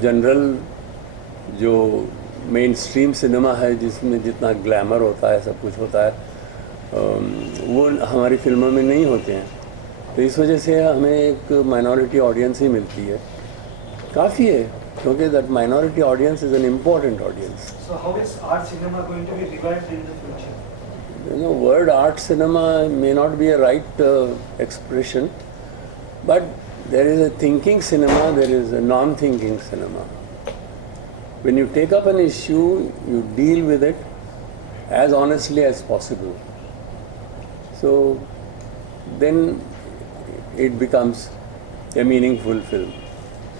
General जो main stream cinema है जिसमें जितना ग्लैमर होता है, सब कुछ होता है, वो हमारी फिल्मों में नहीं होते हैं। तो इस वजह से हमें एक माइनॉरिटी ऑडियंस ही मिलती है, काफ़ी है, क्योंकि that minority audience is an important audience. So how is art cinema going to be revived in the future? Word art cinema may not be a right expression, but there is a thinking cinema, there is a non-thinking cinema. When you take up an issue, you deal with it as honestly as possible. So then it becomes a meaningful film.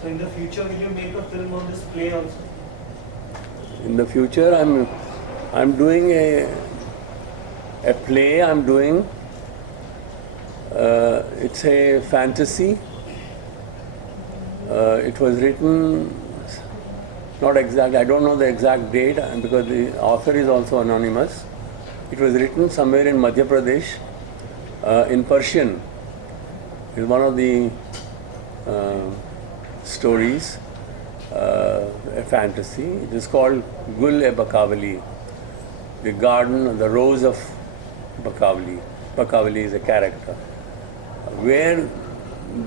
So in the future, will you make a film on this play also? In the future, I'm doing a play. I'm doing. It's a fantasy. It was written, not exact. I don't know the exact date, and because the author is also anonymous. It was written somewhere in Madhya Pradesh, in Persian. It's one of the stories, a fantasy. It is called Gul-e-Bakawali, the garden, the rose of Bakawali. Bakawali is a character, where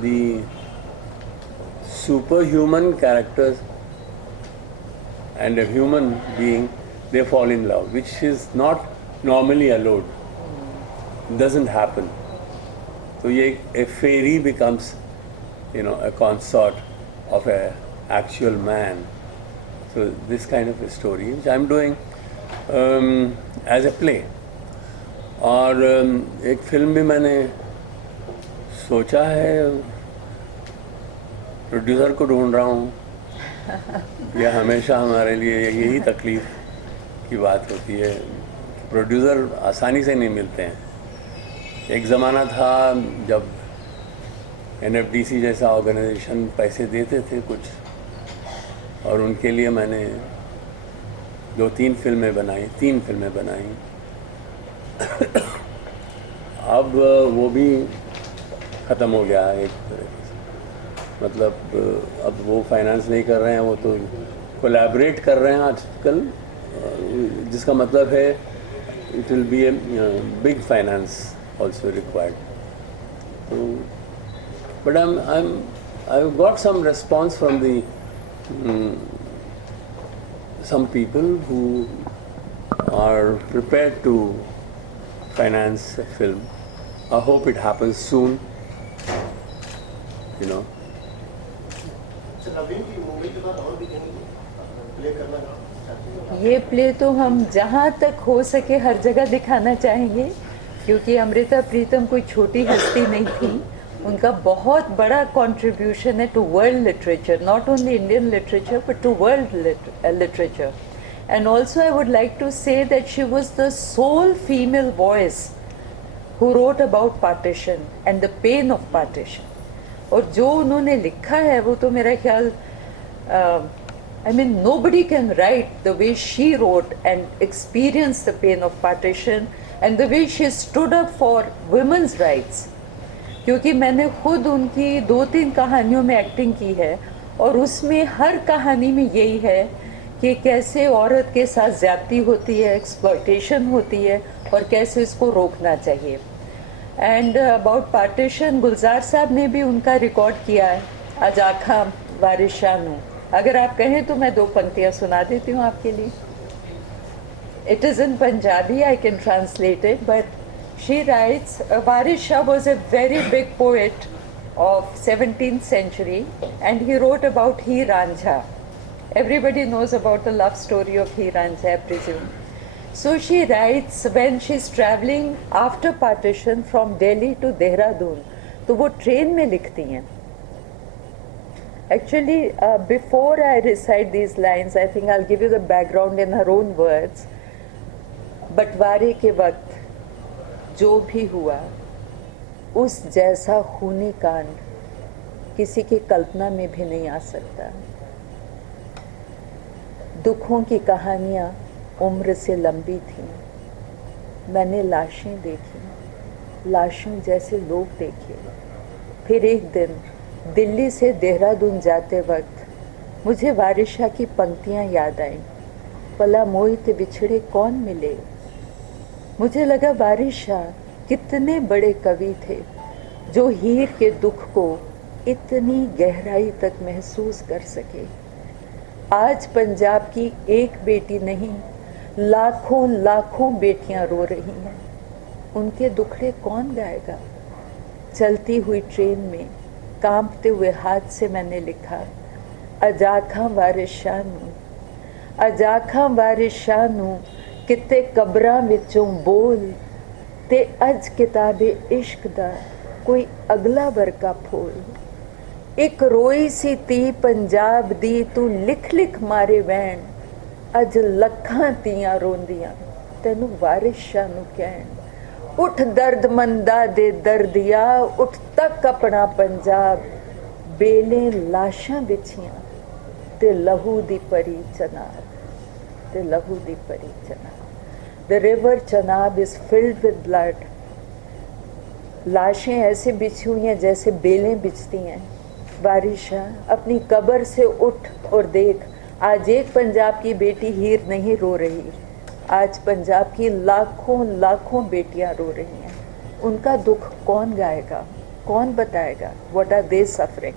the superhuman characters and a human being, they fall in love, which is not normally allowed. It doesn't happen. So a fairy becomes, a consort of a actual man. So this kind of a story, which I'm doing as a play. और एक film भी मैंने सोचा है, producer को ढूंढ रहा हूँ। यह हमेशा हमारे लिए यही तकलीफ की बात होती है, प्रोड्यूसर आसानी से नहीं मिलते हैं। एक ज़माना था जब NFDC जैसा ऑर्गेनाइजेशन पैसे देते थे कुछ, और उनके लिए मैंने 3 फिल्में बनाई। अब वो भी ख़त्म हो गया एक तरह से, मतलब अब वो फाइनेंस नहीं कर रहे हैं, वो तो कोलैबोरेट कर रहे हैं आजकल, जिसका मतलब है it will be a big finance also required. So, but I've got some response from the some people who are prepared to finance a film. I hope it happens soon. So नवीन की movie के बाद और भी कहीं play करना? ये play तो हम जहाँ तक हो सके हर जगह दिखाना चाहेंगे, क्योंकि अमृता प्रीतम कोई छोटी हस्ती नहीं थी। उनका बहुत बड़ा कंट्रीब्यूशन है to world literature, not only Indian literature but to world literature. And also I would like to say that she was the sole female voice who wrote about partition and the pain of partition. और जो उन्होंने लिखा है वो तो मेरा ख्याल, I mean, nobody can write the way she wrote and experience the pain of partition and the way she stood up for women's rights. क्योंकि मैंने खुद उनकी 2-3 कहानियों में एक्टिंग की है, और उसमें हर कहानी में यही है कि कैसे औरत के साथ ज़्यादती होती है, एक्सप्लॉयटेशन होती है, और कैसे इसको रोकना चाहिए। एंड अबाउट पार्टीशन, गुलजार साहब ने भी उनका रिकॉर्ड किया है, आज आखा वारिशानू। अगर आप कहें तो मैं 2 पंक्तियाँ सुना देती हूँ आपके लिए। It is in Punjabi, I can translate it, but she writes, Waris Shah was a very big poet of 17th century, and he wrote about He Ranjha. Everybody knows about the love story of He Ranjha, I presume. So she writes when she's traveling after partition from Delhi to Dehradun, तो वो train में लिखती हैं। Actually, before I recite these lines, I think I'll give you the background in her own words. बंटवारे के वक्त जो भी हुआ, उस जैसा खूनी कांड किसी की कल्पना में भी नहीं आ सकता। दुखों की कहानियाँ उम्र से लंबी थीं। मैंने लाशें देखी, लाशों जैसे लोग देखे। फिर एक दिन दिल्ली से देहरादून जाते वक्त मुझे वारिशा की पंक्तियां याद आईं, पला मोहित बिछड़े कौन मिले। मुझे लगा वारिशा कितने बड़े कवि थे जो हीर के दुख को इतनी गहराई तक महसूस कर सके। आज पंजाब की एक बेटी नहीं, लाखों लाखों बेटियां रो रही हैं। उनके दुखड़े कौन गाएगा। चलती हुई ट्रेन में कांपते हुए हाथ से मैंने लिखा, अजाखा वारिशा नू, अजाखा वारिशा नू, किते कब्रां विचों बोल, ते अज किताबे इश्क दा कोई अगला वर्का फोल। एक रोई सी ती पंजाब दी, तू लिख लिख मारे वैन, अज लखां तियां रोंदियां तैनू वारिशा नू कहन। उठ दर्द मंदा दे दर्दिया, उठ तक अपना पंजाब, बेले लाशां बिछियां ते लहू दी परी चनाब, ते लहू दी परी Chenab. The river Chenab is filled with blood. लाशें ऐसे बिछी हुई हैं जैसे बेलें बिछती हैं। वारिशा अपनी कब्र से उठ और देख, आज एक पंजाब की बेटी हीर नहीं रो रही, आज पंजाब की लाखों लाखों बेटियां रो रही हैं। उनका दुख कौन गाएगा, कौन बताएगा? What are they suffering?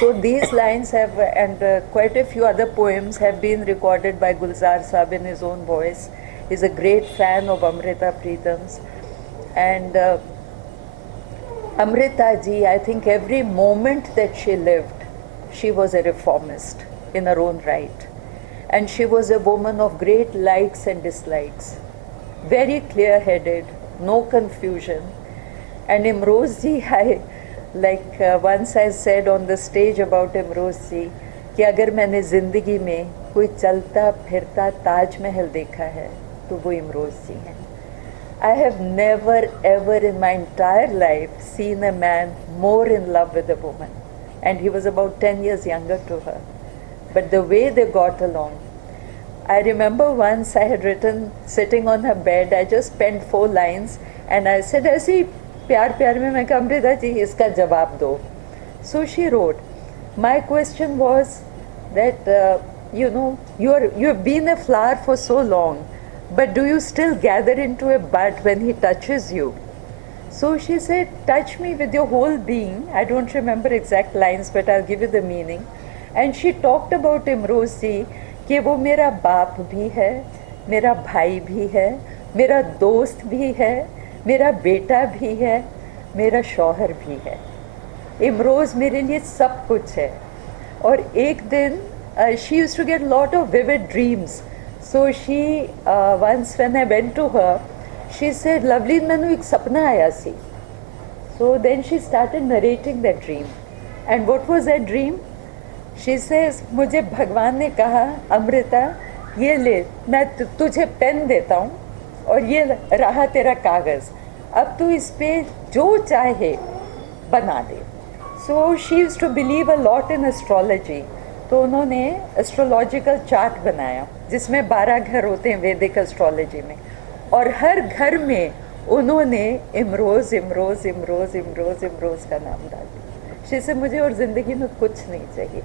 So these lines have, and quite a few other poems have been recorded by Gulzar Saab in his own voice. He's a great fan of Amrita Pritam's. And Amrita ji, I think every moment that she lived, she was a reformist in her own right. And she was a woman of great likes and dislikes, very clear-headed, no confusion. And Imroz ji, once I said on the stage about Imroz ji, कि अगर मैंने ज़िंदगी में कोई चलता फिरता ताजमहल देखा है तो वो इमरोज़ जी हैं. I have never ever in my entire life seen a man more in love with a woman, and he was about 10 years younger to her. But the way they got along, I remember once I had written, sitting on her bed, I just penned 4 lines and I said, ऐसे प्यार प्यार में मैं कहा अमृता जी इसका जवाब दो. So she wrote, my question was that you know you have been a flower for so long, but do you still gather into a bud when he touches you? So she said, touch me with your whole being. I don't remember exact lines, but I'll give you the meaning. And she talked about Imroz ji कि वो मेरा बाप भी है, मेरा भाई भी है, मेरा दोस्त भी है, मेरा बेटा भी है, मेरा शौहर भी है. इमरोज़ मेरे लिए सब कुछ है. और एक दिन she used to get a lot of vivid dreams. So she once when I went to her, she said, "Lovely, मैनू एक सपना आया सी." So then she started narrating that dream. And what was that dream? She says, मुझे भगवान ने कहा, अमृता ये ले, मैं तुझे पेन देता हूँ और ये रहा तेरा कागज़, अब तू इस पे जो चाहे बना दे. So she used to believe a lot in astrology. तो उन्होंने एस्ट्रोलॉजिकल चार्ट बनाया जिसमें 12 घर होते हैं वैदिक एस्ट्रोलॉजी में, और हर घर में उन्होंने इमरोज़ इमरोज़ इमरोज़ इमरोज़ इमरोज़ का नाम डाल दिया. शी से मुझे और ज़िंदगी में कुछ नहीं चाहिए.